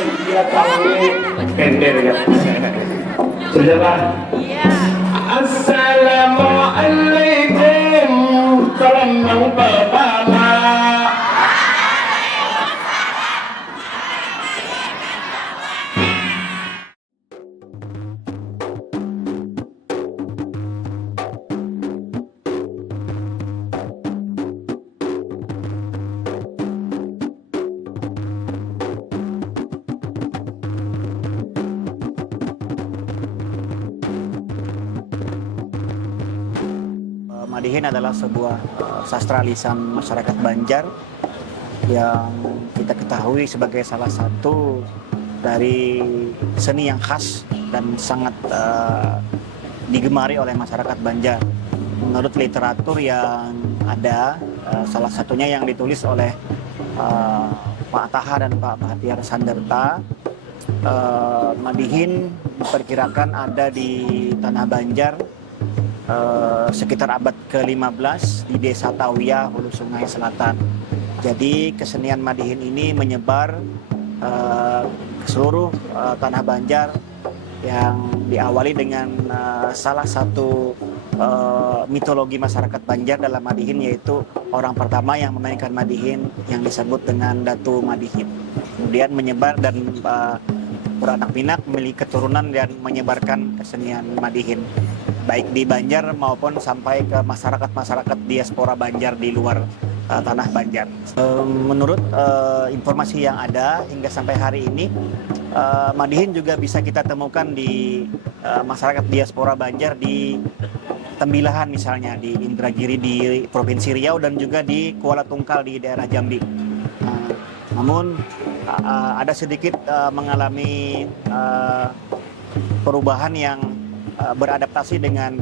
Iya tahu pendek ya. Sudah Pak? Iya. Assalamualaikum warahmatullahi wabarakatuh. Madihin adalah sebuah sastra lisan masyarakat Banjar yang kita ketahui sebagai salah satu dari seni yang khas dan sangat digemari oleh masyarakat Banjar. Menurut literatur yang ada, salah satunya yang ditulis oleh Pak Taha dan Pak Bahtiar Sanderta, Madihin diperkirakan ada di Tanah Banjar sekitar abad ke-15 di Desa Tawiyah, Hulu Sungai Selatan. Jadi kesenian Madihin ini menyebar ke seluruh Tanah Banjar yang diawali dengan salah satu mitologi masyarakat Banjar dalam Madihin, yaitu orang pertama yang memainkan Madihin yang disebut dengan Datu Madihin. Kemudian menyebar dan beranak pinak, memiliki keturunan dan menyebarkan kesenian Madihin baik di Banjar maupun sampai ke masyarakat-masyarakat diaspora Banjar di luar tanah Banjar. Menurut informasi yang ada hingga sampai hari ini, Madihin juga bisa kita temukan di masyarakat diaspora Banjar di Tembilahan, misalnya di Indragiri di Provinsi Riau, dan juga di Kuala Tungkal di daerah Jambi. Namun ada sedikit mengalami perubahan yang beradaptasi dengan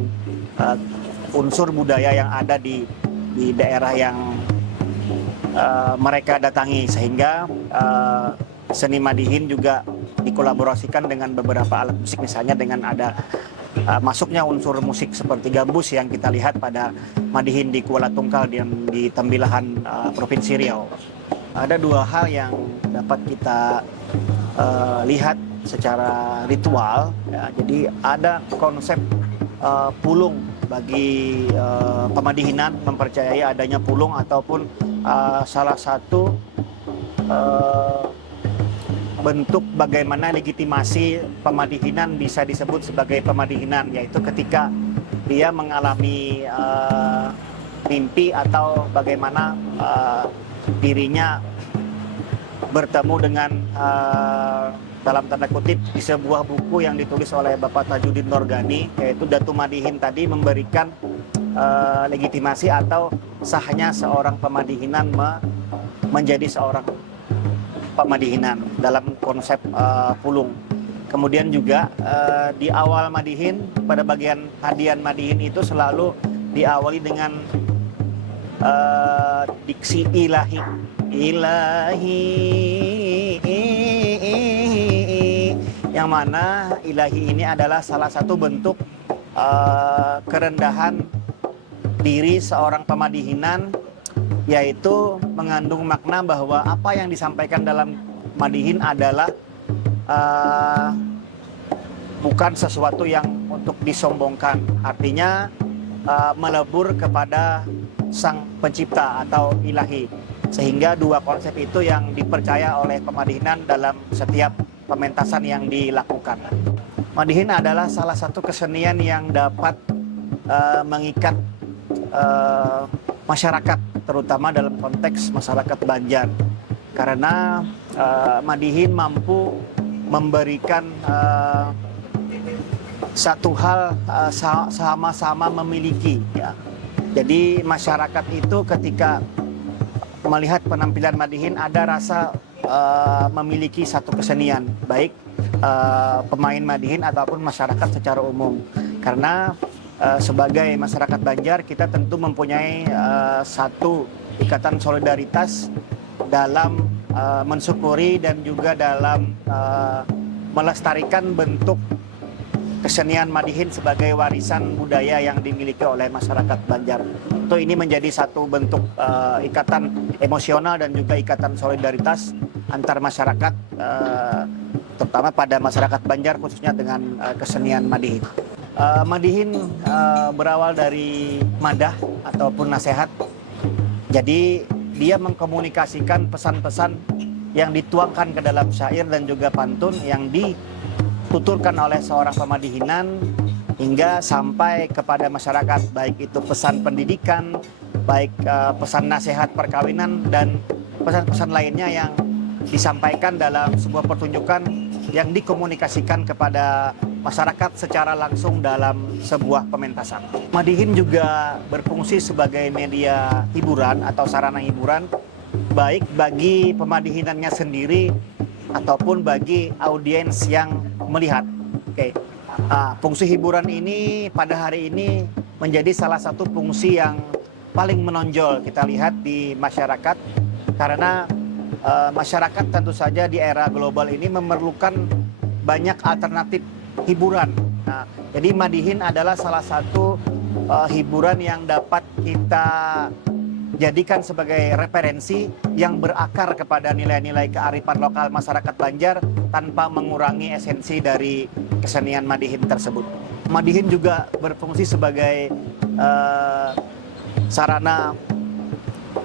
unsur budaya yang ada di daerah yang mereka datangi, sehingga seni Madihin juga dikolaborasikan dengan beberapa alat musik, misalnya dengan ada masuknya unsur musik seperti gambus yang kita lihat pada Madihin di Kuala Tungkal dan di Tembilahan, Provinsi Riau. Ada dua hal yang dapat kita lihat secara ritual, ya. Jadi ada konsep pulung bagi Pemadihinan, mempercayai adanya pulung ataupun salah satu bentuk bagaimana legitimasi Pemadihinan bisa disebut sebagai Pemadihinan, yaitu ketika dia mengalami mimpi atau bagaimana dirinya bertemu dengan dalam tanda kutip di sebuah buku yang ditulis oleh Bapak Tajudin Norgani, yaitu Datu Madihin tadi memberikan legitimasi atau sahnya seorang Pemadihinan menjadi seorang Pemadihinan dalam konsep pulung. Kemudian juga di awal Madihin, pada bagian hadian Madihin itu selalu diawali dengan diksi ilahi. Yang mana ilahi ini adalah salah satu bentuk kerendahan diri seorang Pemadihinan, yaitu mengandung makna bahwa apa yang disampaikan dalam Madihin adalah bukan sesuatu yang untuk disombongkan, artinya melebur kepada Sang Pencipta atau ilahi. Sehingga dua konsep itu yang dipercaya oleh Pemadihinan dalam setiap pementasan yang dilakukan. Madihin adalah salah satu kesenian yang dapat mengikat masyarakat, terutama dalam konteks masyarakat Banjar, karena Madihin mampu memberikan satu hal sama-sama memiliki, ya. Jadi masyarakat itu ketika melihat penampilan Madihin ada rasa memiliki satu kesenian, baik pemain Madihin ataupun masyarakat secara umum. Karena sebagai masyarakat Banjar kita tentu mempunyai satu ikatan solidaritas dalam mensyukuri dan juga dalam melestarikan bentuk kesenian Madihin sebagai warisan budaya yang dimiliki oleh masyarakat Banjar. Itu ini menjadi satu bentuk ikatan emosional dan juga ikatan solidaritas antar masyarakat, terutama pada masyarakat Banjar khususnya dengan kesenian Madihin. Madihin berawal dari madah ataupun nasihat. Jadi dia mengkomunikasikan pesan-pesan yang dituangkan ke dalam syair dan juga pantun yang dituturkan oleh seorang pemadihinan hingga sampai kepada masyarakat, baik itu pesan pendidikan, baik pesan nasihat perkawinan dan pesan-pesan lainnya yang disampaikan dalam sebuah pertunjukan yang dikomunikasikan kepada masyarakat secara langsung dalam sebuah pementasan. Madihin juga berfungsi sebagai media hiburan atau sarana hiburan baik bagi pemadihinannya sendiri ataupun bagi audiens yang melihat. Oke. Fungsi hiburan ini pada hari ini menjadi salah satu fungsi yang paling menonjol kita lihat di masyarakat karena masyarakat tentu saja di era global ini memerlukan banyak alternatif hiburan. Nah, jadi Madihin adalah salah satu hiburan yang dapat kita jadikan sebagai referensi yang berakar kepada nilai-nilai kearifan lokal masyarakat Banjar tanpa mengurangi esensi dari kesenian Madihin tersebut. Madihin juga berfungsi sebagai sarana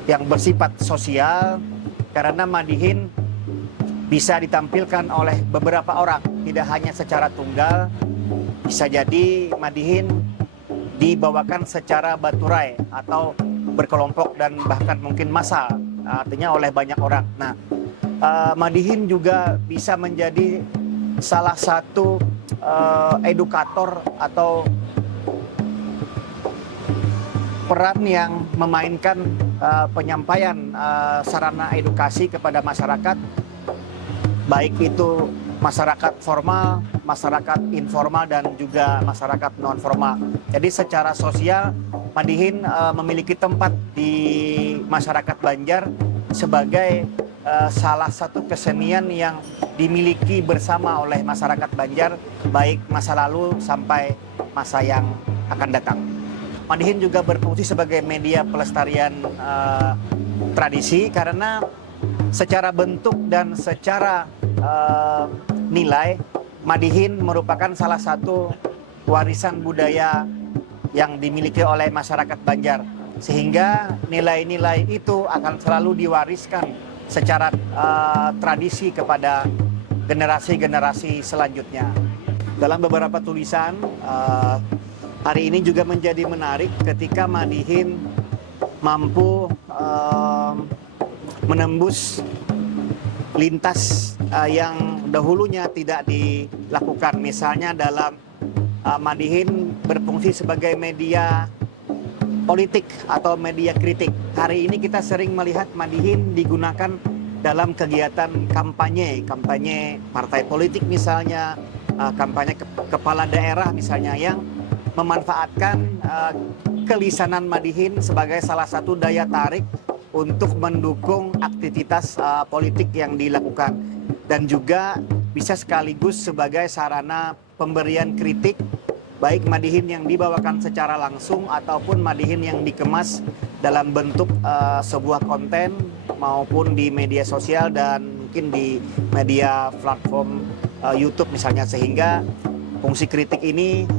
yang bersifat sosial karena Madihin bisa ditampilkan oleh beberapa orang, tidak hanya secara tunggal. Bisa jadi Madihin dibawakan secara baturai atau berkelompok dan bahkan mungkin massal, artinya oleh banyak orang. Nah, Madihin juga bisa menjadi salah satu edukator atau peran yang memainkan penyampaian sarana edukasi kepada masyarakat, baik itu masyarakat formal, masyarakat informal, dan juga masyarakat non-formal. Jadi secara sosial, Madihin memiliki tempat di masyarakat Banjar sebagai salah satu kesenian yang dimiliki bersama oleh masyarakat Banjar, baik masa lalu sampai masa yang akan datang. Madihin juga berfungsi sebagai media pelestarian tradisi karena secara bentuk dan secara nilai, Madihin merupakan salah satu warisan budaya yang dimiliki oleh masyarakat Banjar, sehingga nilai-nilai itu akan selalu diwariskan secara tradisi kepada generasi-generasi selanjutnya. Dalam beberapa tulisan, hari ini juga menjadi menarik ketika Madihin mampu menembus lintas yang dahulunya tidak dilakukan. Misalnya dalam Madihin berfungsi sebagai media politik atau media kritik. Hari ini kita sering melihat Madihin digunakan dalam kegiatan kampanye partai politik misalnya, kampanye kepala daerah misalnya, yang memanfaatkan kelisanan Madihin sebagai salah satu daya tarik untuk mendukung aktivitas politik yang dilakukan, dan juga bisa sekaligus sebagai sarana pemberian kritik, baik Madihin yang dibawakan secara langsung ataupun Madihin yang dikemas dalam bentuk sebuah konten maupun di media sosial dan mungkin di media platform YouTube misalnya, sehingga fungsi kritik ini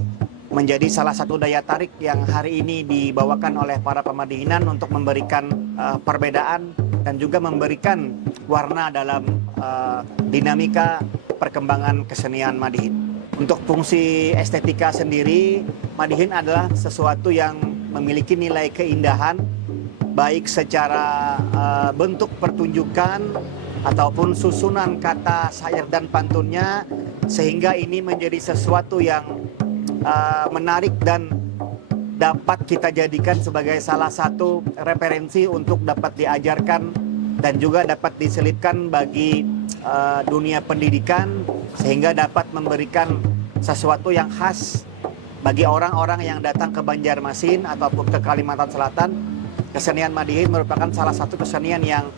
menjadi salah satu daya tarik yang hari ini dibawakan oleh para pemadihinan untuk memberikan perbedaan dan juga memberikan warna dalam dinamika perkembangan kesenian Madihin. Untuk fungsi estetika sendiri, Madihin adalah sesuatu yang memiliki nilai keindahan, baik secara bentuk pertunjukan ataupun susunan kata syair dan pantunnya, sehingga ini menjadi sesuatu yang menarik dan dapat kita jadikan sebagai salah satu referensi untuk dapat diajarkan dan juga dapat diselipkan bagi dunia pendidikan, sehingga dapat memberikan sesuatu yang khas bagi orang-orang yang datang ke Banjarmasin ataupun ke Kalimantan Selatan. Kesenian Madihin merupakan salah satu kesenian yang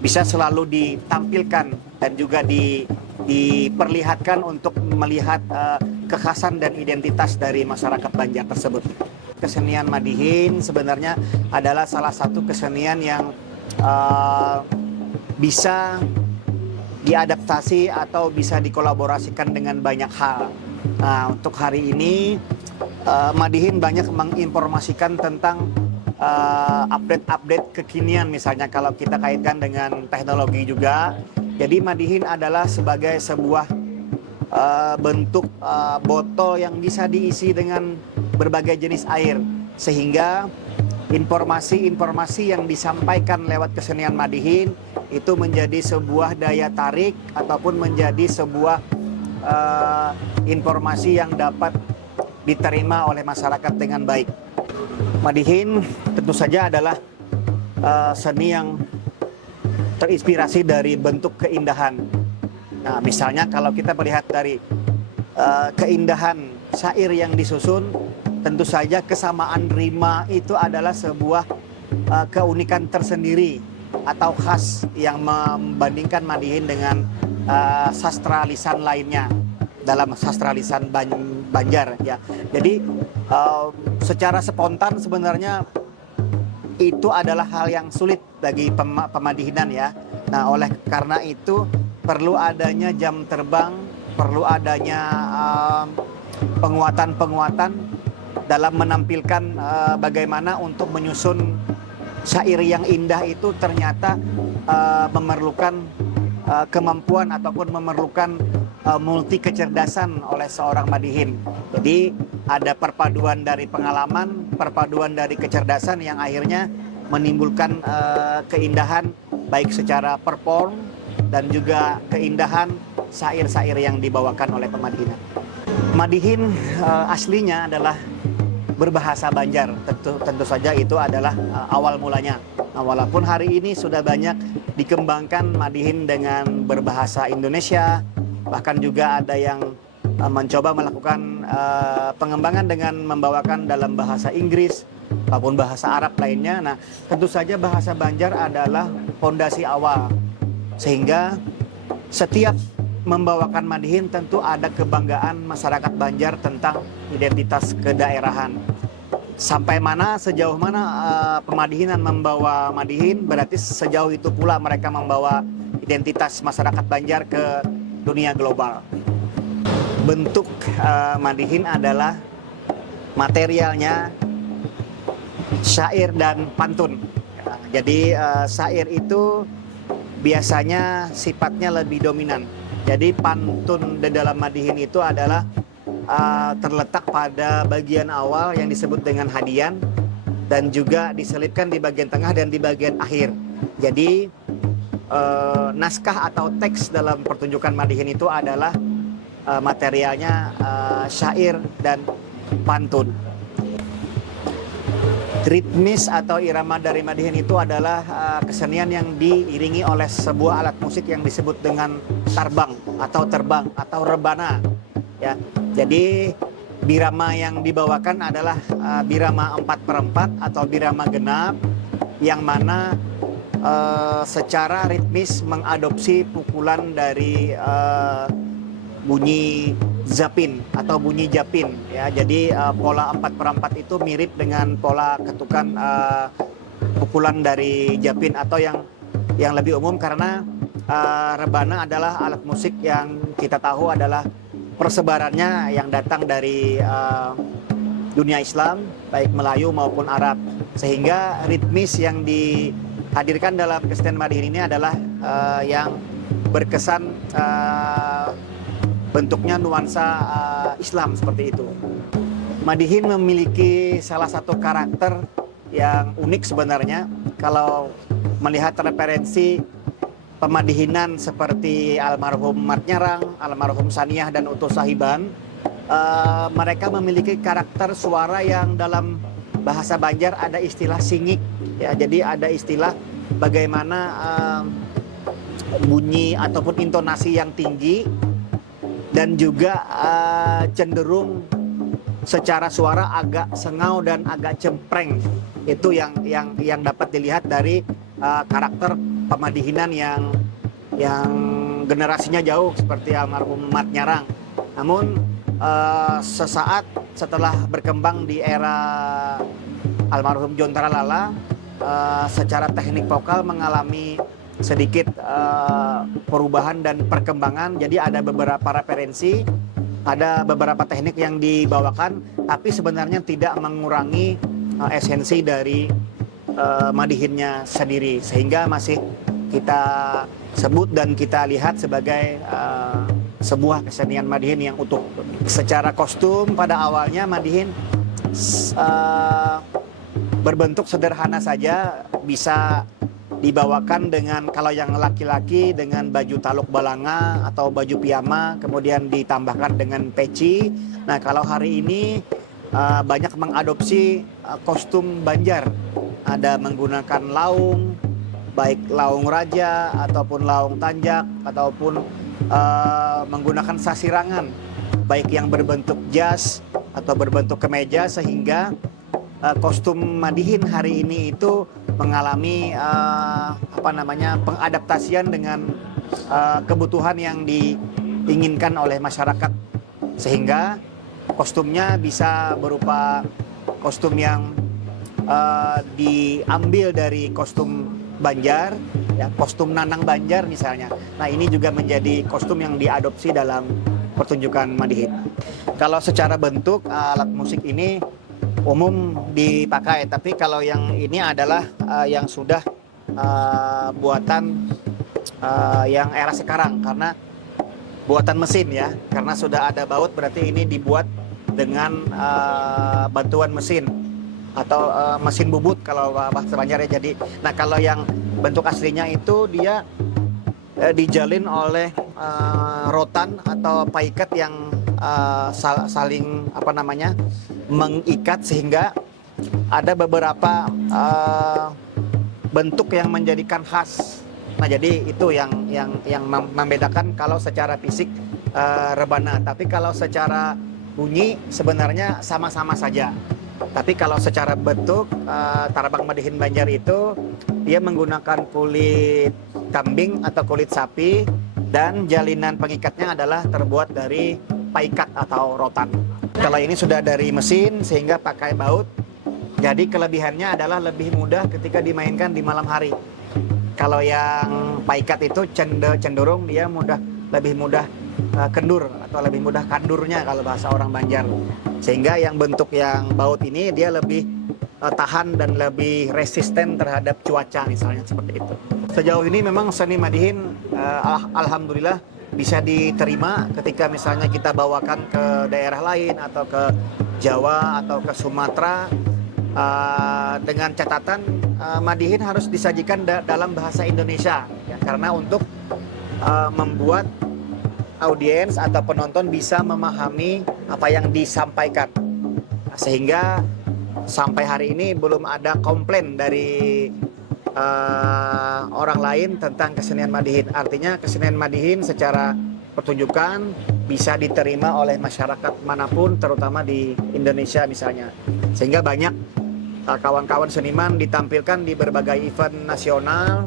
bisa selalu ditampilkan dan juga diperlihatkan untuk melihat kekhasan dan identitas dari masyarakat Banjar tersebut. Kesenian Madihin sebenarnya adalah salah satu kesenian yang bisa diadaptasi atau bisa dikolaborasikan dengan banyak hal. Nah, untuk hari ini Madihin banyak menginformasikan tentang update-update kekinian, misalnya kalau kita kaitkan dengan teknologi juga. Jadi Madihin adalah sebagai sebuah bentuk botol yang bisa diisi dengan berbagai jenis air, sehingga informasi-informasi yang disampaikan lewat kesenian Madihin itu menjadi sebuah daya tarik ataupun menjadi sebuah informasi yang dapat diterima oleh masyarakat dengan baik. Madihin tentu saja adalah seni yang terinspirasi dari bentuk keindahan. Nah, misalnya kalau kita melihat dari keindahan syair yang disusun, tentu saja kesamaan rima itu adalah sebuah keunikan tersendiri atau khas yang membandingkan Madihin dengan sastra lisan lainnya dalam sastra lisan Banjar ya. Jadi secara spontan sebenarnya itu adalah hal yang sulit bagi pemadihinan ya. Nah, oleh karena itu perlu adanya jam terbang, perlu adanya penguatan-penguatan dalam menampilkan bagaimana untuk menyusun syair yang indah itu ternyata memerlukan kemampuan ataupun memerlukan multi kecerdasan oleh seorang Madihin. Jadi ada perpaduan dari pengalaman, perpaduan dari kecerdasan yang akhirnya menimbulkan keindahan baik secara perform dan juga keindahan syair-syair yang dibawakan oleh pemadihinan. Madihin aslinya adalah berbahasa Banjar, tentu saja itu adalah awal mulanya. Nah, walaupun hari ini sudah banyak dikembangkan Madihin dengan berbahasa Indonesia, bahkan juga ada yang mencoba melakukan pengembangan dengan membawakan dalam bahasa Inggris maupun bahasa Arab lainnya. Nah, tentu saja bahasa Banjar adalah fondasi awal, sehingga setiap membawakan Madihin tentu ada kebanggaan masyarakat Banjar tentang identitas kedaerahan. Sampai mana, sejauh mana pemadihinan membawa Madihin, berarti sejauh itu pula mereka membawa identitas masyarakat Banjar ke dunia global. Bentuk Madihin adalah materialnya syair dan pantun. Jadi syair itu biasanya sifatnya lebih dominan. Jadi pantun di dalam Madihin itu adalah terletak pada bagian awal yang disebut dengan hadian, dan juga diselipkan di bagian tengah dan di bagian akhir. Jadi naskah atau teks dalam pertunjukan Madihin itu adalah materialnya syair dan pantun. Ritmis atau irama dari Madihin itu adalah kesenian yang diiringi oleh sebuah alat musik yang disebut dengan tarbang atau rebana ya. Jadi birama yang dibawakan adalah birama 4/4 atau birama genap, yang mana secara ritmis mengadopsi pukulan dari bunyi zapin atau bunyi japin ya. Jadi pola 4/4 itu mirip dengan pola ketukan pukulan dari japin, atau yang lebih umum karena rebana adalah alat musik yang kita tahu adalah persebarannya yang datang dari dunia Islam, baik Melayu maupun Arab, sehingga ritmis yang dihadirkan dalam kesenian Madihin ini adalah yang berkesan bentuknya nuansa Islam seperti itu. Madihin memiliki salah satu karakter yang unik sebenarnya. Kalau melihat referensi pemadihinan seperti almarhum Mat Nyarang, almarhum Saniah dan Utuh Sahiban, mereka memiliki karakter suara yang dalam bahasa Banjar ada istilah singik ya. Jadi ada istilah bagaimana bunyi ataupun intonasi yang tinggi dan juga cenderung secara suara agak sengau dan agak cempreng. Itu yang dapat dilihat dari karakter pemadihinan yang generasinya jauh seperti almarhum Mat Nyarang. Namun sesaat setelah berkembang di era almarhum John Taralala, secara teknik vokal mengalami sedikit perubahan dan perkembangan. Jadi ada beberapa referensi, ada beberapa teknik yang dibawakan, tapi sebenarnya tidak mengurangi esensi dari Madihinnya sendiri, sehingga masih kita sebut dan kita lihat sebagai sebuah kesenian Madihin yang utuh. Secara kostum pada awalnya Madihin berbentuk sederhana saja, bisa dibawakan dengan, kalau yang laki-laki dengan baju taluk balanga atau baju piyama, kemudian ditambahkan dengan peci. Nah, kalau hari ini banyak mengadopsi kostum Banjar, ada menggunakan laung, baik laung raja ataupun laung tanjak, ataupun menggunakan sasirangan, baik yang berbentuk jas atau berbentuk kemeja, sehingga kostum Madihin hari ini itu mengalami pengadaptasian dengan kebutuhan yang diinginkan oleh masyarakat, sehingga kostumnya bisa berupa kostum yang diambil dari kostum Banjar, ya, kostum Nanang Banjar misalnya. Nah, ini juga menjadi kostum yang diadopsi dalam pertunjukan Madihin. Kalau secara bentuk alat musik ini umum dipakai, tapi kalau yang ini adalah yang sudah buatan yang era sekarang, karena buatan mesin ya, karena sudah ada baut, berarti ini dibuat dengan bantuan mesin atau mesin bubut kalau bahasa Banjar ya. Jadi, nah kalau yang bentuk aslinya itu dia dijalin oleh rotan atau paikat yang saling mengikat, sehingga ada beberapa bentuk yang menjadikan khas. Nah, jadi itu yang membedakan kalau secara fisik rebana, tapi kalau secara bunyi sebenarnya sama-sama saja. Tapi kalau secara bentuk Tarabang Madihin Banjar itu dia menggunakan kulit kambing atau kulit sapi, dan jalinan pengikatnya adalah terbuat dari paikat atau rotan. Kalau ini sudah dari mesin sehingga pakai baut. Jadi kelebihannya adalah lebih mudah ketika dimainkan di malam hari. Kalau yang paikat itu cenderung dia lebih mudah kendur atau lebih mudah kandurnya kalau bahasa orang Banjar. Sehingga yang bentuk yang baut ini dia lebih tahan dan lebih resisten terhadap cuaca misalnya, seperti itu. Sejauh ini memang seni Madihin alhamdulillah bisa diterima ketika misalnya kita bawakan ke daerah lain atau ke Jawa atau ke Sumatera, dengan catatan Madihin harus disajikan dalam bahasa Indonesia ya, karena untuk membuat audiens atau penonton bisa memahami apa yang disampaikan. Sehingga sampai hari ini belum ada komplain dari orang lain tentang kesenian Madihin. Artinya kesenian Madihin secara pertunjukan bisa diterima oleh masyarakat manapun, terutama di Indonesia misalnya. Sehingga banyak kawan-kawan seniman ditampilkan di berbagai event nasional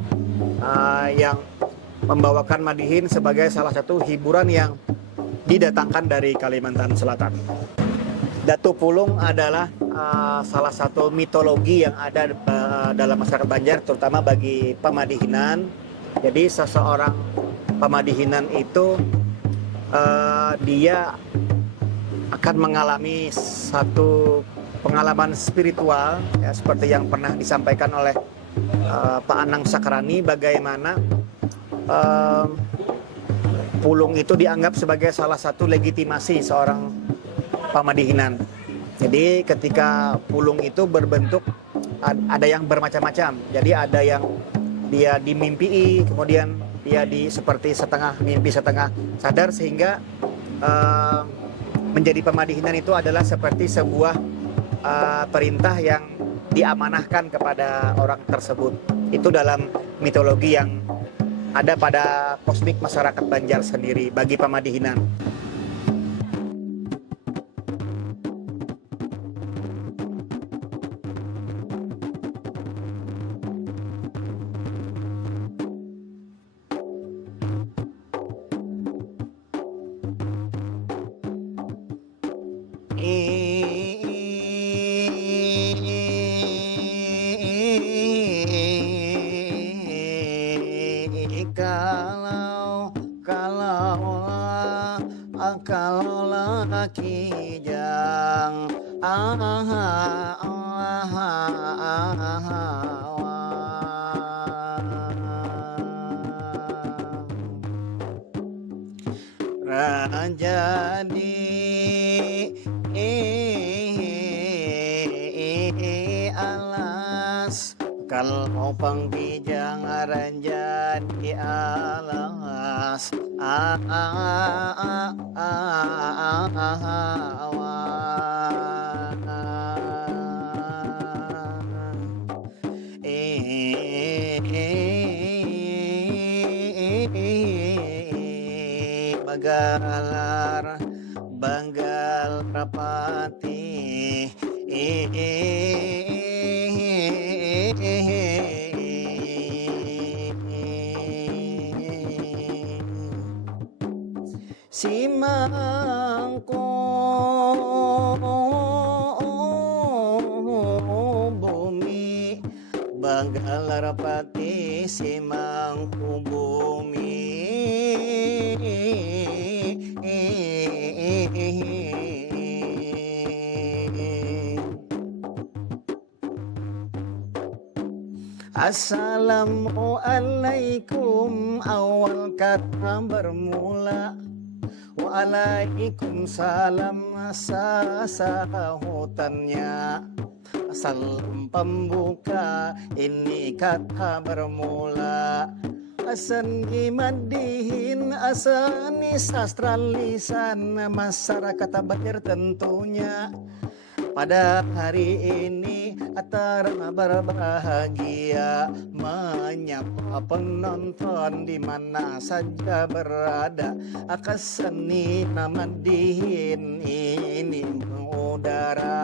yang membawakan Madihin sebagai salah satu hiburan yang didatangkan dari Kalimantan Selatan. Datu Pulung adalah salah satu mitologi yang ada dalam masyarakat Banjar, terutama bagi pemadihinan. Jadi seseorang pemadihinan itu dia akan mengalami satu pengalaman spiritual ya, seperti yang pernah disampaikan oleh Pak Anang Sakrani, bagaimana pulung itu dianggap sebagai salah satu legitimasi seorang pemadihinan. Jadi ketika pulung itu berbentuk, ada yang bermacam-macam. Jadi ada yang dia dimimpi, kemudian dia seperti setengah mimpi setengah sadar, sehingga menjadi pemadihinan itu adalah seperti sebuah perintah yang diamanahkan kepada orang tersebut. Itu dalam mitologi yang ada pada kosmik masyarakat Banjar sendiri bagi pemadihinan. Kalau laki jang raja di alas, kalau pangbijang raja di alas, bagalar banggal rapati simangko bumi banggal rapati simangko bumi Assalamualaikum awal kata bermula, waalaikumsalam masa sahutannya, salam pembuka ini kata bermula. Asani madihin asani sastra lisan masyarakat Banjar tentunya. Pada hari ini Atar berbahagia menyapa penonton di mana saja berada. Keseni Madihin ini mengudara.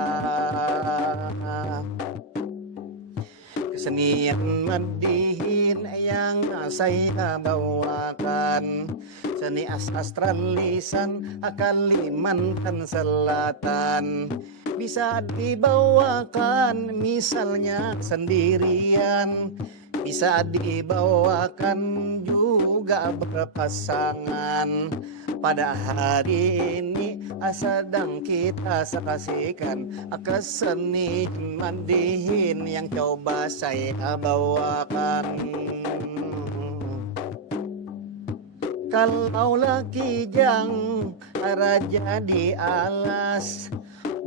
Kesenian Madihin yang saya bawakan, seni sastra lisan Kalimantan Selatan. Bisa dibawakan misalnya sendirian, bisa dibawakan juga berpasangan. Pada hari ini sedang kita saksikan keseni Madihin yang coba saya bawakan. Kalau laki jang raja di alas,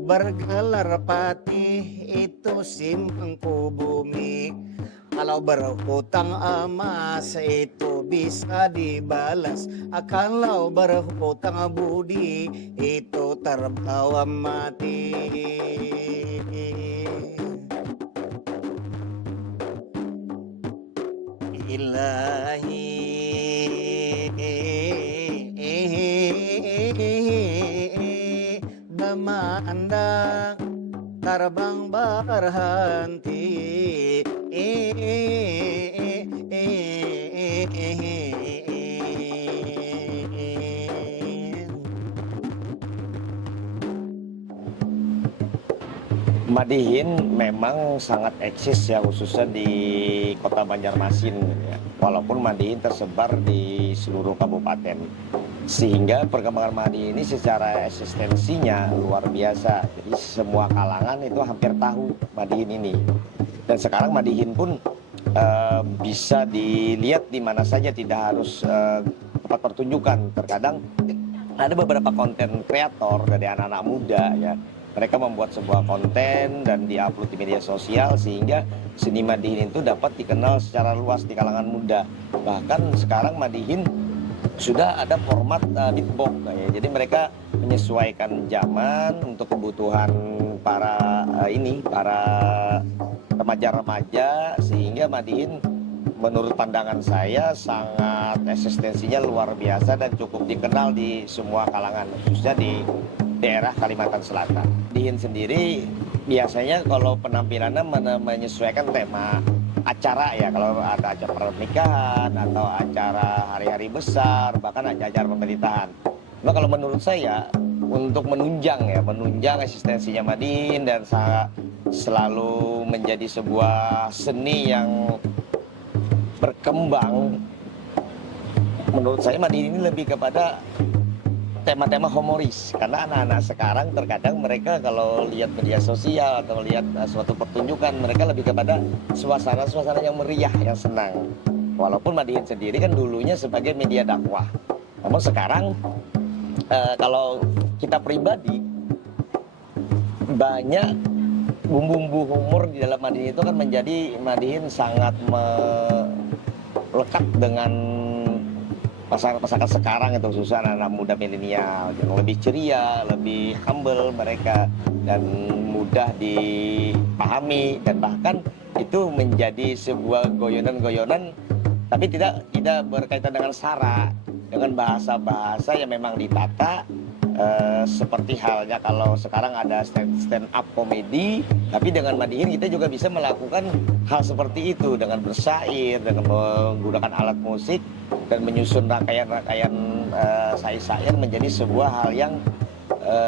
bergelar patih itu simangku bumi. Kalau berhutang emas itu bisa dibalas. Kalau berhutang budi itu terbawa mati. Ilahi Bemandak terbang berhenti Madihin memang sangat eksis ya, khususnya di kota Banjarmasin ya. Walaupun Madihin tersebar di seluruh kabupaten, sehingga perkembangan Madihin ini secara eksistensinya luar biasa. Jadi semua kalangan itu hampir tahu Madihin ini. Dan sekarang Madihin pun bisa dilihat di mana saja, tidak harus tempat pertunjukan. Terkadang ada beberapa konten kreator dari anak-anak muda ya, mereka membuat sebuah konten dan diupload di media sosial, sehingga seni Madihin itu dapat dikenal secara luas di kalangan muda. Bahkan sekarang Madihin sudah ada format beatbox ya. Jadi mereka menyesuaikan zaman untuk kebutuhan para remaja-remaja, sehingga Madihin menurut pandangan saya sangat eksistensinya luar biasa dan cukup dikenal di semua kalangan, khususnya di daerah Kalimantan Selatan. Madihin sendiri biasanya kalau penampilannya menyesuaikan tema acara ya, kalau ada acara pernikahan atau acara hari-hari besar, bahkan acara pemerintahan. Nah, kalau menurut saya untuk menunjang eksistensinya Madihin dan selalu menjadi sebuah seni yang berkembang, menurut saya Madihin ini lebih kepada tema-tema humoris, karena anak-anak sekarang terkadang mereka kalau lihat media sosial atau lihat suatu pertunjukan, mereka lebih kepada suasana-suasana yang meriah, yang senang. Walaupun Madihin sendiri kan dulunya sebagai media dakwah, namun sekarang kalau kita pribadi banyak bumbu-bumbu humor di dalam Madihin itu kan menjadi Madihin sangat melekat dengan masyarakat sekarang itu, khususnya anak muda milenial yang lebih ceria, lebih humble mereka dan mudah dipahami, dan bahkan itu menjadi sebuah goyonan-goyonan tapi tidak berkaitan dengan sara, dengan bahasa-bahasa yang memang ditata. Seperti halnya kalau sekarang ada stand up komedi, tapi dengan Madihin kita juga bisa melakukan hal seperti itu dengan bersair, dengan menggunakan alat musik dan menyusun rangkaian-rangkaian syair-syair menjadi sebuah hal yang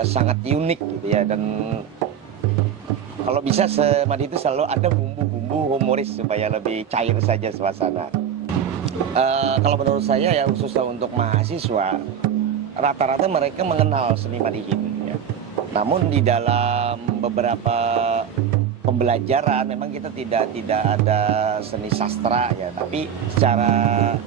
sangat unik gitu ya. Dan kalau bisa Madihin itu selalu ada bumbu-bumbu humoris supaya lebih cair saja suasana. Kalau menurut saya ya, khususnya untuk mahasiswa, rata-rata mereka mengenal seni Madihin ya. Namun di dalam beberapa pembelajaran memang kita tidak ada seni sastra ya, tapi secara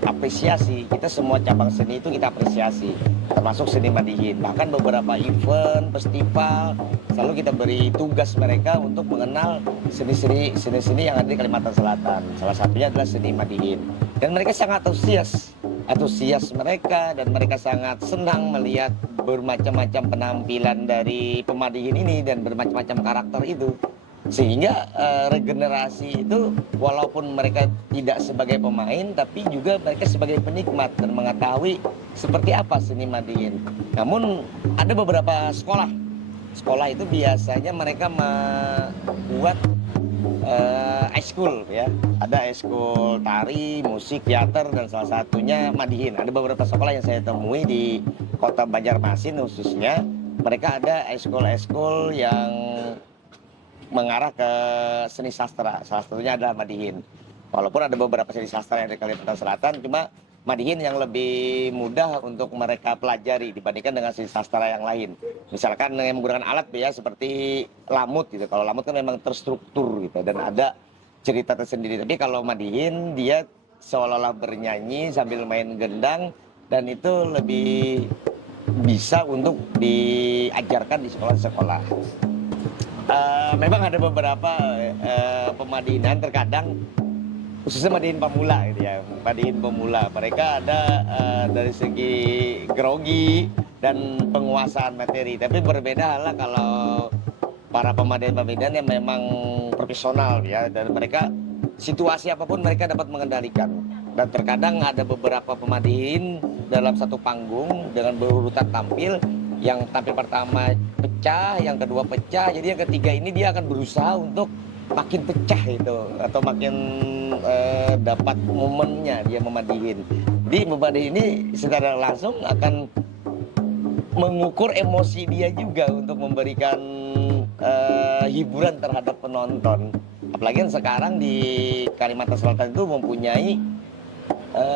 apresiasi kita semua cabang seni itu kita apresiasi, termasuk seni Madihin. Bahkan beberapa event, festival selalu kita beri tugas mereka untuk mengenal seni-seni yang ada di Kalimantan Selatan. Salah satunya adalah seni Madihin. Dan mereka sangat antusias mereka, dan mereka sangat senang melihat bermacam-macam penampilan dari pemadihin ini dan bermacam-macam karakter itu. Sehingga regenerasi itu walaupun mereka tidak sebagai pemain, tapi juga mereka sebagai penikmat dan mengetahui seperti apa seni Madihin. Namun ada beberapa sekolah itu biasanya mereka membuat ekskul ya, ada ekskul tari, musik, teater, dan salah satunya Madihin. Ada beberapa sekolah yang saya temui di kota Banjarmasin khususnya, mereka ada ekskul yang mengarah ke seni sastra, salah satunya adalah Madihin. Walaupun ada beberapa seni sastra yang di Kalimantan Selatan, cuma Madihin yang lebih mudah untuk mereka pelajari dibandingkan dengan seni sastra yang lain. Misalkan yang menggunakan alat ya seperti lamut gitu. Kalau lamut kan memang terstruktur gitu dan ada cerita tersendiri. Tapi kalau Madihin dia seolah-olah bernyanyi sambil main gendang, dan itu lebih bisa untuk diajarkan di sekolah-sekolah. Memang ada beberapa pemadihinan terkadang, khususnya Madihin pemula gitu ya, Madihin pemula. Mereka ada dari segi grogi dan penguasaan materi, tapi berbeda halnya kalau para pemadihin yang memang profesional ya, dan mereka situasi apapun mereka dapat mengendalikan. Dan terkadang ada beberapa pemadihin dalam satu panggung dengan berurutan tampil, yang tampil pertama pecah, yang kedua pecah, jadi yang ketiga ini dia akan berusaha untuk makin pecah itu atau makin dapat momennya dia memadihin. Jadi memadihin ini secara langsung akan mengukur emosi dia juga untuk memberikan hiburan terhadap penonton. Apalagi kan sekarang di Kalimantan Selatan itu mempunyai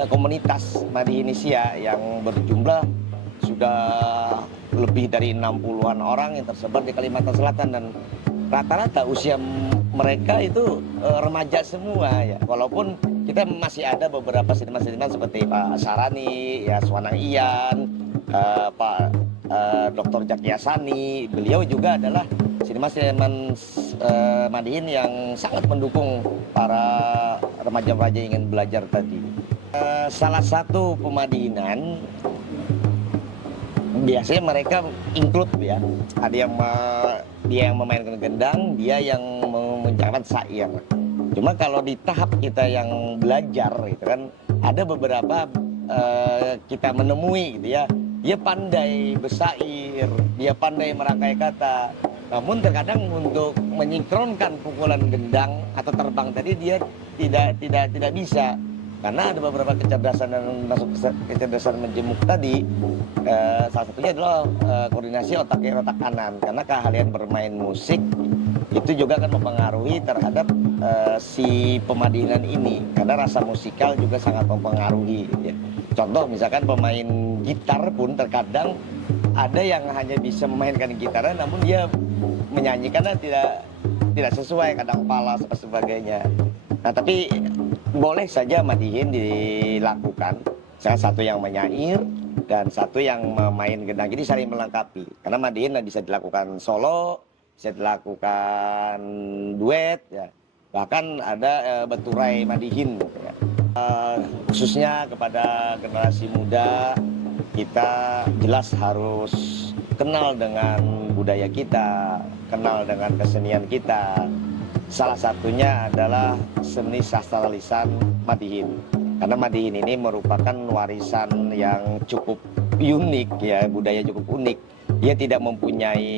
komunitas Madihinisia yang berjumlah sudah lebih dari 60-an orang yang tersebar di Kalimantan Selatan, dan rata-rata usia mereka itu remaja semua ya. Walaupun kita masih ada beberapa seniman-seniman seperti Pak Sarani, ya Swanang Ian, Pak Dr. Jaki Asani, beliau juga adalah seniman-seniman Madihin yang sangat mendukung para remaja-remaja yang ingin belajar tadi. Salah satu pemadihinan biasanya mereka include ya, ada yang dia yang memainkan gendang, dia yang mengucapkan syair. Cuma kalau di tahap kita yang belajar itu kan ada beberapa kita menemui gitu ya, dia pandai bersair, dia pandai merangkai kata, namun terkadang untuk menyingkronkan pukulan gendang atau terbang tadi dia tidak bisa. Karena ada beberapa kecerdasan dan masuk kecerdasan menjemuk tadi, salah satunya adalah koordinasi otak kiri otak kanan. Karena keahlian bermain musik itu juga akan mempengaruhi terhadap si pemadihinan ini. Karena rasa musikal juga sangat mempengaruhi. Ya. Contoh misalkan pemain gitar pun terkadang ada yang hanya bisa memainkan gitar, namun dia menyanyikannya tidak sesuai, kadang falas dan sebagainya. Nah, tapi boleh saja Madihin dilakukan. Salah satu yang menyair dan satu yang memain gendang. Jadi saling melengkapi. Karena Madihin bisa dilakukan solo, bisa dilakukan duet, ya. Bahkan ada beturai Madihin. Ya. Khususnya kepada generasi muda, kita jelas harus kenal dengan budaya kita, kenal dengan kesenian kita. Salah satunya adalah seni sastra lisan Madihin. Karena Madihin ini merupakan warisan yang cukup unik, ya, budaya cukup unik. Dia tidak mempunyai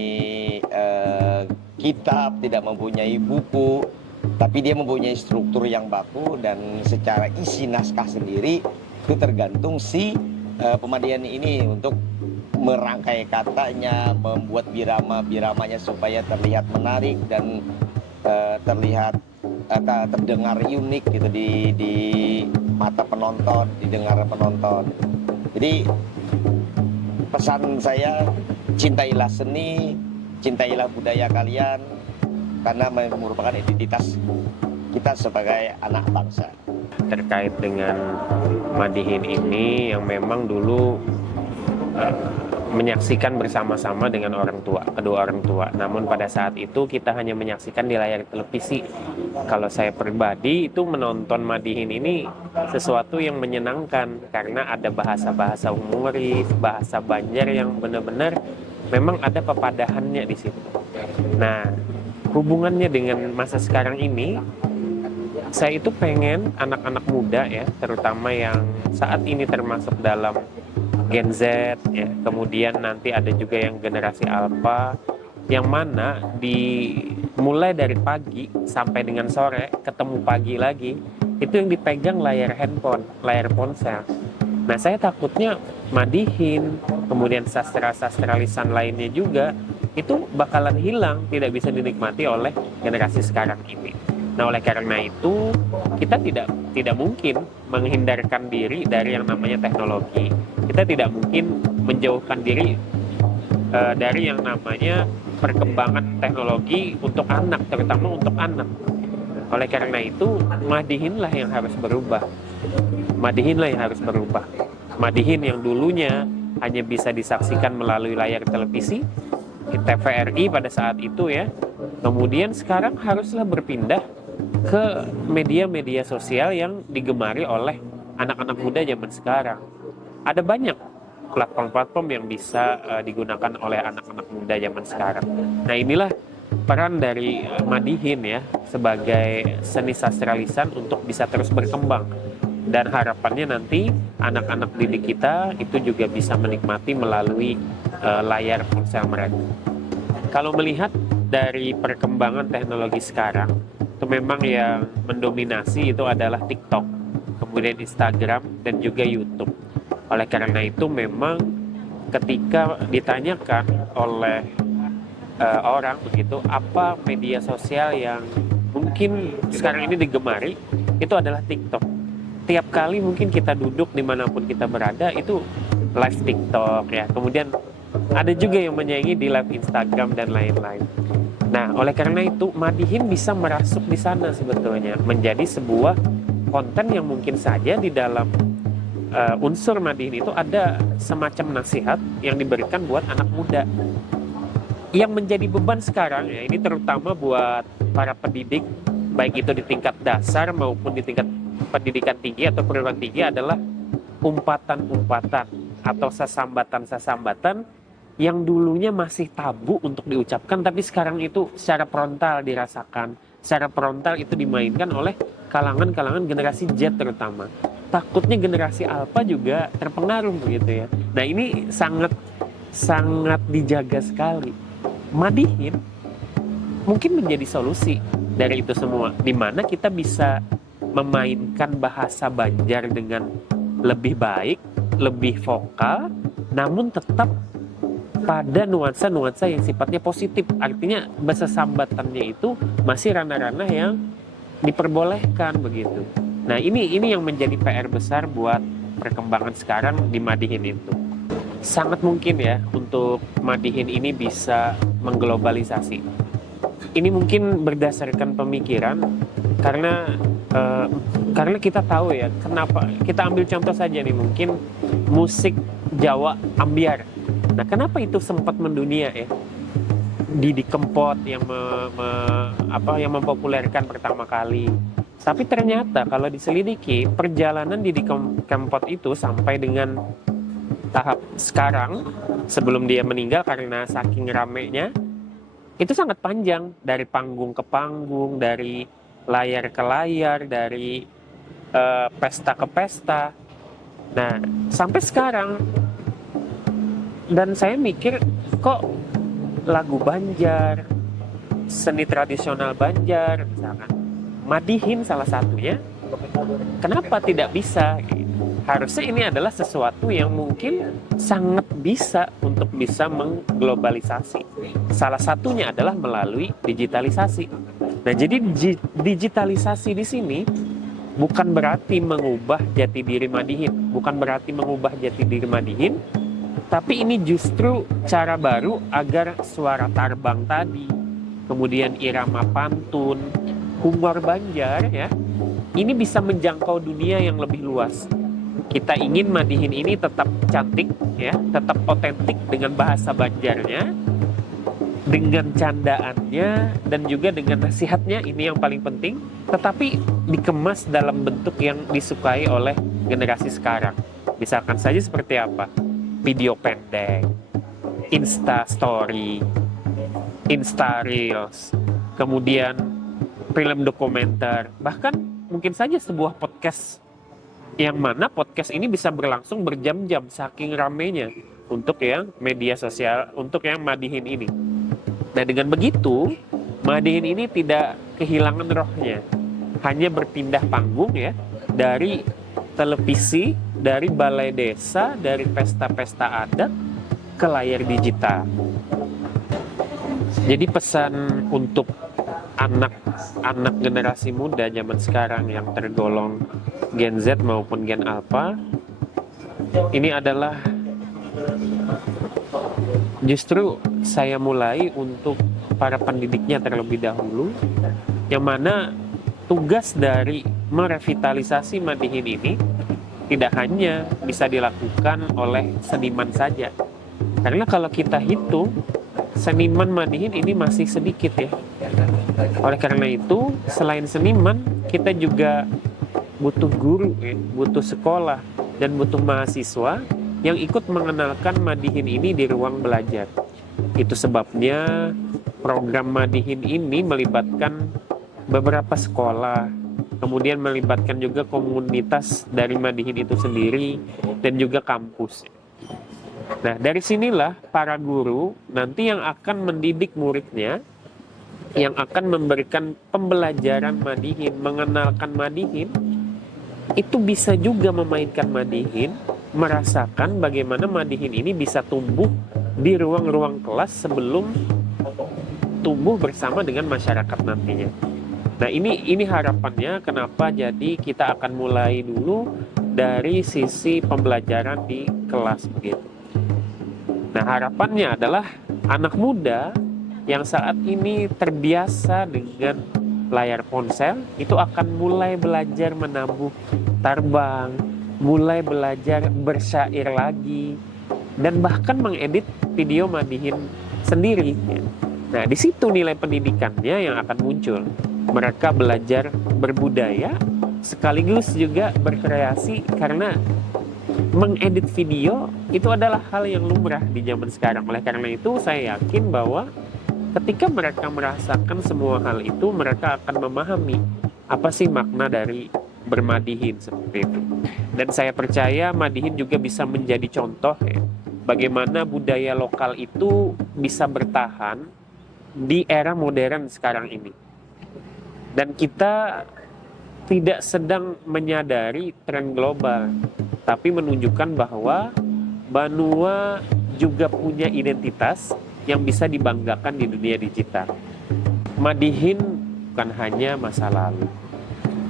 kitab, tidak mempunyai buku, tapi dia mempunyai struktur yang baku dan secara isi naskah sendiri itu tergantung si Pemadihin ini untuk merangkai katanya, membuat birama-biramanya supaya terlihat menarik dan terlihat terdengar unik gitu di mata penonton, didengar penonton. Jadi pesan saya, cintailah seni, cintailah budaya kalian, karena merupakan identitas kita sebagai anak bangsa. Terkait dengan Madihin ini yang memang dulu menyaksikan bersama-sama dengan kedua orang tua. Namun pada saat itu kita hanya menyaksikan di layar televisi. Kalau saya pribadi itu menonton Madihin ini sesuatu yang menyenangkan karena ada bahasa-bahasa humoris, bahasa Banjar yang benar-benar memang ada pepadahannya di situ. Nah, hubungannya dengan masa sekarang ini, saya itu pengen anak-anak muda ya, terutama yang saat ini termasuk dalam Gen Z ya, kemudian nanti ada juga yang generasi Alpha, yang mana mulai dari pagi sampai dengan sore, ketemu pagi lagi, itu yang dipegang layar handphone, layar ponsel. Nah, saya takutnya Madihin, kemudian sastra-sastra lisan lainnya juga, itu bakalan hilang, tidak bisa dinikmati oleh generasi sekarang ini. Nah, oleh karena itu kita tidak mungkin menghindarkan diri dari yang namanya teknologi. Kita tidak mungkin menjauhkan diri dari yang namanya perkembangan teknologi untuk anak, terutama untuk anak. Oleh karena itu, Madihinlah yang harus berubah. Madihinlah yang harus berubah. Madihin yang dulunya hanya bisa disaksikan melalui layar televisi, TVRI pada saat itu ya. Kemudian sekarang haruslah berpindah ke media-media sosial yang digemari oleh anak-anak muda zaman sekarang. Ada banyak platform-platform yang bisa digunakan oleh anak-anak muda zaman sekarang. Nah, inilah peran dari Madihin ya sebagai seni sastra lisan untuk bisa terus berkembang. Dan harapannya nanti anak-anak didik kita itu juga bisa menikmati melalui layar ponsel mereka. Kalau melihat dari perkembangan teknologi sekarang, itu memang yang mendominasi itu adalah TikTok, kemudian Instagram, dan juga YouTube. Oleh karena itu memang ketika ditanyakan oleh orang begitu, apa media sosial yang mungkin sekarang ini digemari, itu adalah TikTok. Tiap kali mungkin kita duduk dimanapun kita berada, itu live TikTok ya. Kemudian ada juga yang menyaingi di live Instagram dan lain-lain. Nah, oleh karena itu Madihin bisa merasuk di sana sebetulnya, menjadi sebuah konten yang mungkin saja di dalam unsur Madihin itu ada semacam nasihat yang diberikan buat anak muda. Yang menjadi beban sekarang ya, ini terutama buat para pendidik, baik itu di tingkat dasar maupun di tingkat pendidikan tinggi atau perguruan tinggi, adalah umpatan-umpatan atau sesambatan-sesambatan yang dulunya masih tabu untuk diucapkan, tapi sekarang itu secara frontal dirasakan, secara frontal itu dimainkan oleh kalangan-kalangan generasi Z terutama. Takutnya generasi Alpha juga terpengaruh begitu ya. Nah, ini sangat dijaga sekali. Madihin mungkin menjadi solusi dari itu semua, di mana kita bisa memainkan bahasa Banjar dengan lebih baik, lebih vokal, namun tetap pada nuansa-nuansa yang sifatnya positif. Artinya bahasa sambatannya itu masih ranah-ranah yang diperbolehkan begitu. Nah, ini yang menjadi PR besar buat perkembangan sekarang di Madihin itu. sangat mungkin ya untuk Madihin ini bisa mengglobalisasi. Ini mungkin berdasarkan pemikiran karena karena kita tahu ya kenapa, kita ambil contoh saja nih, mungkin musik Jawa ambyar. Nah, kenapa itu sempat mendunia ya? Didi Kempot yang yang mempopulerkan pertama kali. Tapi ternyata kalau diselidiki, perjalanan Didi Kempot itu sampai dengan tahap sekarang sebelum dia meninggal karena saking ramenya itu sangat panjang, dari panggung ke panggung, dari layar ke layar, dari pesta ke pesta. Nah, sampai sekarang, dan saya mikir kok lagu Banjar, seni tradisional Banjar misalkan, Madihin salah satunya, kenapa tidak bisa? Harusnya ini adalah sesuatu yang mungkin sangat bisa untuk bisa mengglobalisasi. Salah satunya adalah melalui digitalisasi. Nah, jadi digitalisasi di sini bukan berarti mengubah jati diri Madihin, bukan berarti mengubah jati diri Madihin, tapi ini justru cara baru agar suara tarbang tadi, kemudian irama pantun, humor Banjar ya, ini bisa menjangkau dunia yang lebih luas. Kita ingin Madihin ini tetap cantik ya, tetap otentik dengan bahasa Banjarnya, dengan candaannya, dan juga dengan nasihatnya, ini yang paling penting, tetapi dikemas dalam bentuk yang disukai oleh generasi sekarang. Misalkan saja seperti apa? Video pendek, Insta Story, Insta Reels, kemudian film dokumenter, bahkan mungkin saja sebuah podcast, yang mana podcast ini bisa berlangsung berjam-jam saking ramenya untuk yang media sosial, untuk yang Madihin ini. Nah, dengan begitu Madihin ini tidak kehilangan rohnya, hanya berpindah panggung ya, dari televisi, dari balai desa, dari pesta-pesta adat ke layar digital. Jadi pesan untuk anak-anak generasi muda zaman sekarang yang tergolong Gen Z maupun Gen Alpha, ini adalah justru saya mulai untuk para pendidiknya terlebih dahulu, yang mana tugas dari merevitalisasi Madihin ini tidak hanya bisa dilakukan oleh seniman saja. Karena kalau kita hitung, seniman Madihin ini masih sedikit ya. Oleh karena itu, selain seniman, kita juga butuh guru, ya, butuh sekolah, dan butuh mahasiswa yang ikut mengenalkan Madihin ini di ruang belajar. Itu sebabnya program Madihin ini melibatkan beberapa sekolah, kemudian melibatkan juga komunitas dari Madihin itu sendiri, dan juga kampus. Nah, dari sinilah para guru nanti yang akan mendidik muridnya, yang akan memberikan pembelajaran Madihin, mengenalkan Madihin, itu bisa juga memainkan Madihin, merasakan bagaimana Madihin ini bisa tumbuh di ruang-ruang kelas sebelum tumbuh bersama dengan masyarakat nantinya. Nah, ini harapannya kenapa jadi kita akan mulai dulu dari sisi pembelajaran di kelas begitu. Nah, harapannya adalah anak muda yang saat ini terbiasa dengan layar ponsel itu akan mulai belajar menabuh tarbang, mulai belajar bersyair lagi, dan bahkan mengedit video Madihin sendiri. Nah, di situ nilai pendidikannya yang akan muncul. Mereka belajar berbudaya sekaligus juga berkreasi, karena mengedit video itu adalah hal yang lumrah di zaman sekarang. Oleh karena itu, saya yakin bahwa ketika mereka merasakan semua hal itu, mereka akan memahami apa sih makna dari bermadihin seperti itu. Dan saya percaya Madihin juga bisa menjadi contoh ya, bagaimana budaya lokal itu bisa bertahan di era modern sekarang ini. Dan kita tidak sedang menyadari tren global, tapi menunjukkan bahwa Banua juga punya identitas yang bisa dibanggakan di dunia digital. Madihin bukan hanya masa lalu,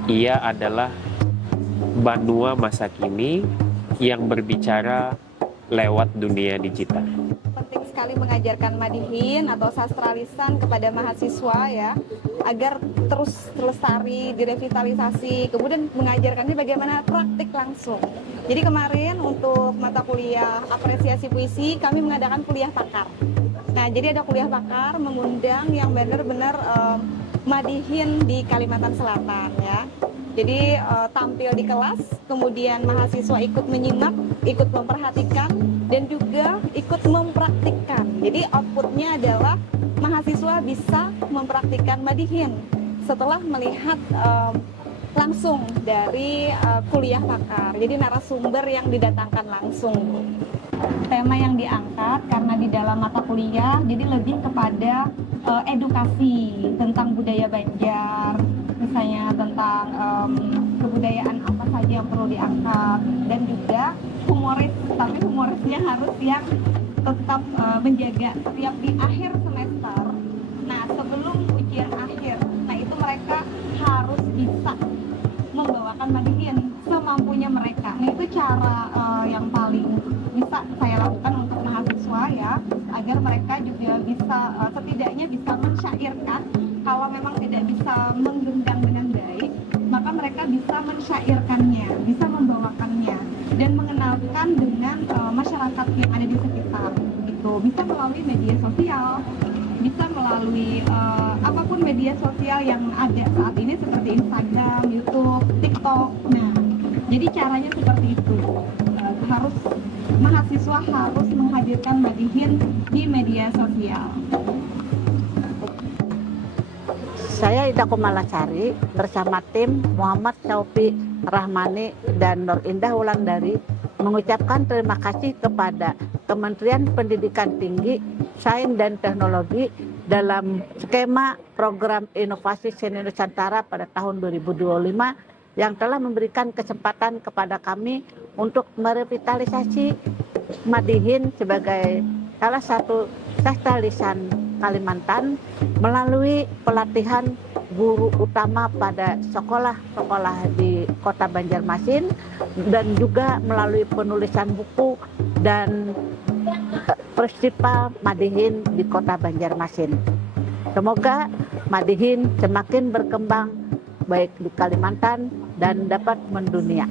ia adalah Banua masa kini yang berbicara lewat dunia digital. Penting sekali mengajarkan madihin atau sastra lisan kepada mahasiswa ya, agar terus lestari, direvitalisasi, kemudian mengajarkannya bagaimana praktik langsung. Jadi kemarin untuk mata kuliah apresiasi puisi kami mengadakan kuliah pakar. Nah, jadi ada kuliah pakar mengundang yang benar-benar madihin di Kalimantan Selatan ya. Jadi tampil di kelas, kemudian mahasiswa ikut menyimak, ikut memperhatikan, dan juga ikut mempraktikkan. Jadi outputnya adalah mahasiswa bisa mempraktikkan madihin setelah melihat langsung dari kuliah pakar. Jadi narasumber yang didatangkan langsung. Tema yang diangkat karena di dalam mata kuliah, jadi lebih kepada edukasi tentang budaya Banjar, misalnya tentang kebudayaan apa saja yang perlu diangkat, dan juga humoris, tapi humorisnya harus yang tetap menjaga setiap di akhir semester. Nah, sebelum ujian akhir, nah itu mereka harus bisa membawakan madihin semampunya mereka. Nah, itu cara yang paling bisa saya lakukan untuk mahasiswa ya, agar mereka juga bisa setidaknya bisa mensyairkan. Kalau memang tidak bisa menggenggam dengan baik, maka mereka bisa mensyairkannya, bisa membawakannya, dan mengenalkan dengan masyarakat yang ada di sekitar. Gitu. Bisa melalui media sosial, bisa melalui apapun media sosial yang ada saat ini seperti Instagram, YouTube, TikTok. Nah, jadi caranya seperti itu. Mahasiswa harus menghadirkan madihin di media sosial. Saya Ida Kumalasari bersama tim Muhammad Taufiq Rahmani dan Nur Indah Wulandari mengucapkan terima kasih kepada Kementerian Pendidikan Tinggi, Sains dan Teknologi dalam skema program inovasi seni Nusantara pada tahun 2025 yang telah memberikan kesempatan kepada kami untuk merevitalisasi madihin sebagai salah satu sastra lisan Kalimantan melalui pelatihan guru utama pada sekolah-sekolah di Kota Banjarmasin dan juga melalui penulisan buku dan festival madihin di Kota Banjarmasin. Semoga madihin semakin berkembang baik di Kalimantan dan dapat mendunia.